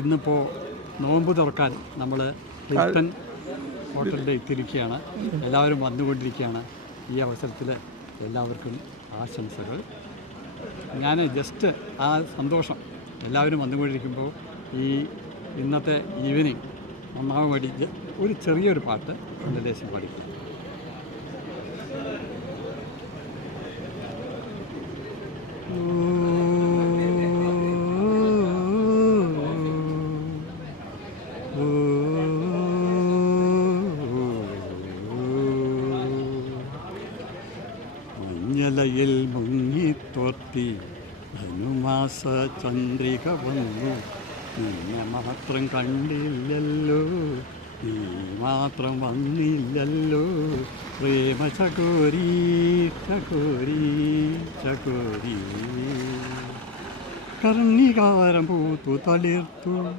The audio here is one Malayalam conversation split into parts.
ഇന്നിപ്പോൾ നോമ്പ് തുറക്കാൻ നമ്മൾ ഹിൽട്ടൺ ഹോട്ടലിൽ എത്തിയിരിക്കുകയാണ്. എല്ലാവരും വന്നുകൊണ്ടിരിക്കുകയാണ്. ഈ അവസരത്തിൽ എല്ലാവർക്കും ആശംസകൾ. ഞാൻ ജസ്റ്റ് ആ സന്തോഷം എല്ലാവരും വന്നുകൊണ്ടിരിക്കുമ്പോൾ ഈ ഇന്നത്തെ ഈവനിങ് ഒന്നാമത് വേണ്ടി ഒരു ചെറിയൊരു പാട്ട് ദേശം പാടിക്കും മഞ്ഞലയിൽ മുങ്ങിത്തോർത്തി ധനുമാസ ചന്ദ്രിക വന്നു നിന്നെ മാത്രം കണ്ടില്ലല്ലോ. നീ മാത്രം വന്നില്ലല്ലോ. പ്രേമ ചകോരി ചകോരി ചകോരി. കർണികാരം പൂത്തു തളിർത്തു.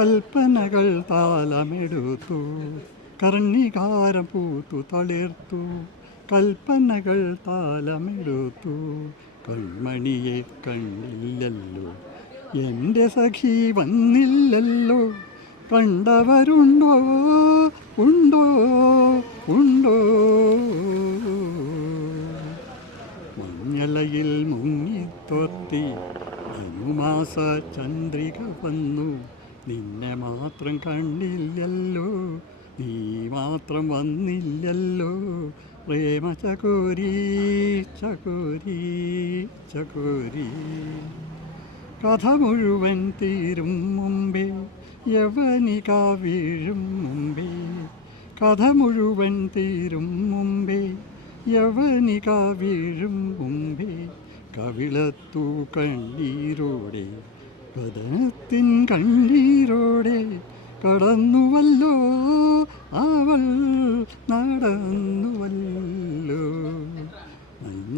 കൽപ്പനകൾ താലമെടുത്തു. കർണികാരം പൂത്തു തളിർത്തു. കൽപ്പനകൾ താലമെടുത്തു. കൺമണിയെ കണ്ടില്ലല്ലോ. എന്റെ സഖി വന്നില്ലല്ലോ. കണ്ടവരുണ്ടോ? ഉണ്ടോ? ഉണ്ടോ? മഞ്ഞലയിൽ മുങ്ങിത്തോർത്തി ധനുമാസ ചന്ദ്രിക വന്നു. നിന്നെ മാത്രം കണ്ടില്ലല്ലോ. നീ മാത്രം വന്നില്ലല്ലോ. പ്രേമ ചകോരി ചകോരി ചകോരി കഥ മുഴുവൻ തീരും മുമ്പേ യവനിക വീഴും മുമ്പേ കഥ മുഴുവൻ തീരും മുമ്പേ യവനിക വീഴും മുമ്പേ കവിളത്തു കണ്ണീരോടെ കഥനത്തിൻ കണ്ണീരോടെ കടന്നുവല്ലോ അവൾ